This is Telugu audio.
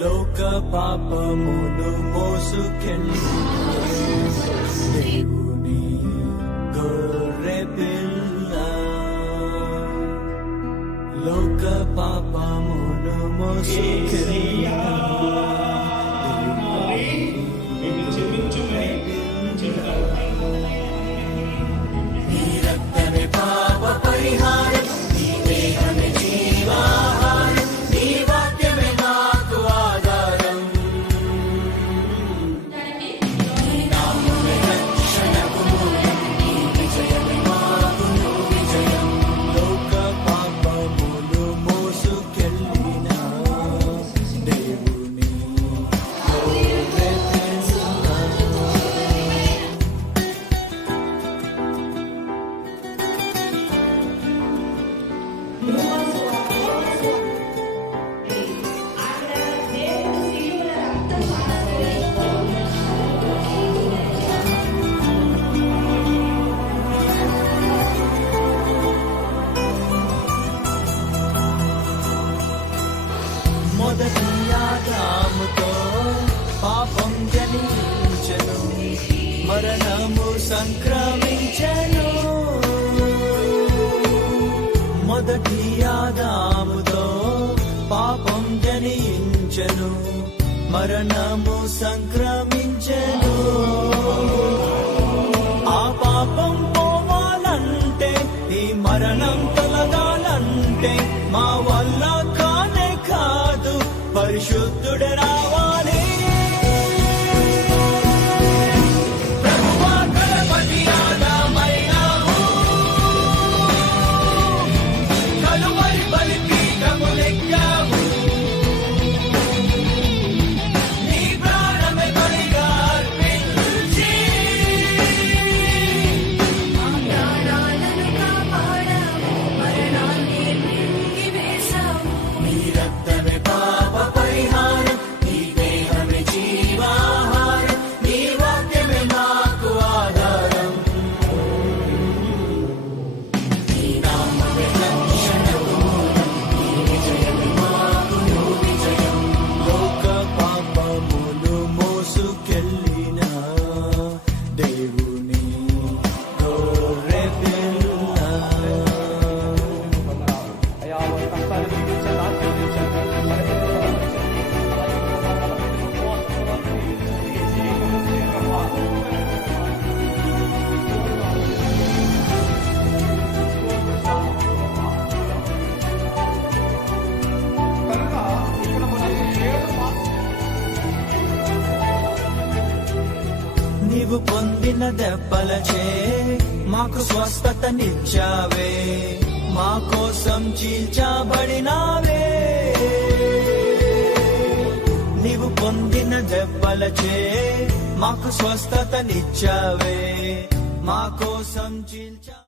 లోక పాపమును మోసుకెళ్ళి దేవుని గొర్రె పిల్ల లోక పాపమును మోసుకెళ్ళి మొదటి ఆదాముతో పాపం జనించెను, మరణము సంక్రమించెను. మొదటి ఆదాముతో పాపం జనించెను, మరణము సంక్రమించెను. ఆ పాపం పోవాలంటే, ఈ మరణం తొలగాలంటే మా వల్ల కానే కాదు, పరిశుద్ధుడు రావాలి. ప్రభువా గణపతి ఆదామైనావు, కలువరి బలిపీఠములెక్కావు, నీ ప్రాణమే బలిగా అర్పించి మా ప్రాణాలను కాపాడావు, మరణాన్ని మింగివేశావు. నీ రక్తమే పాప పరిహారం, నీ దేహమే జీవాహారం, నీ వాక్యమే మాకు ఆధారం. నీ నామమే రక్షణకు మూలం, నీ విజయమే మాకు విజయం. లోక పాపములు మోసుకెళ్ళిన దేవుని గొర్రె పిల్ల. నీవు పొందిన దెబ్బలచే మాకు స్వస్థతనిచ్చావే, మా కోసం చీల్చబడినావే. నీవు పొందిన దెబ్బలచే మాకు స్వస్థతనిచ్చావే, మా కోసం చీల్చా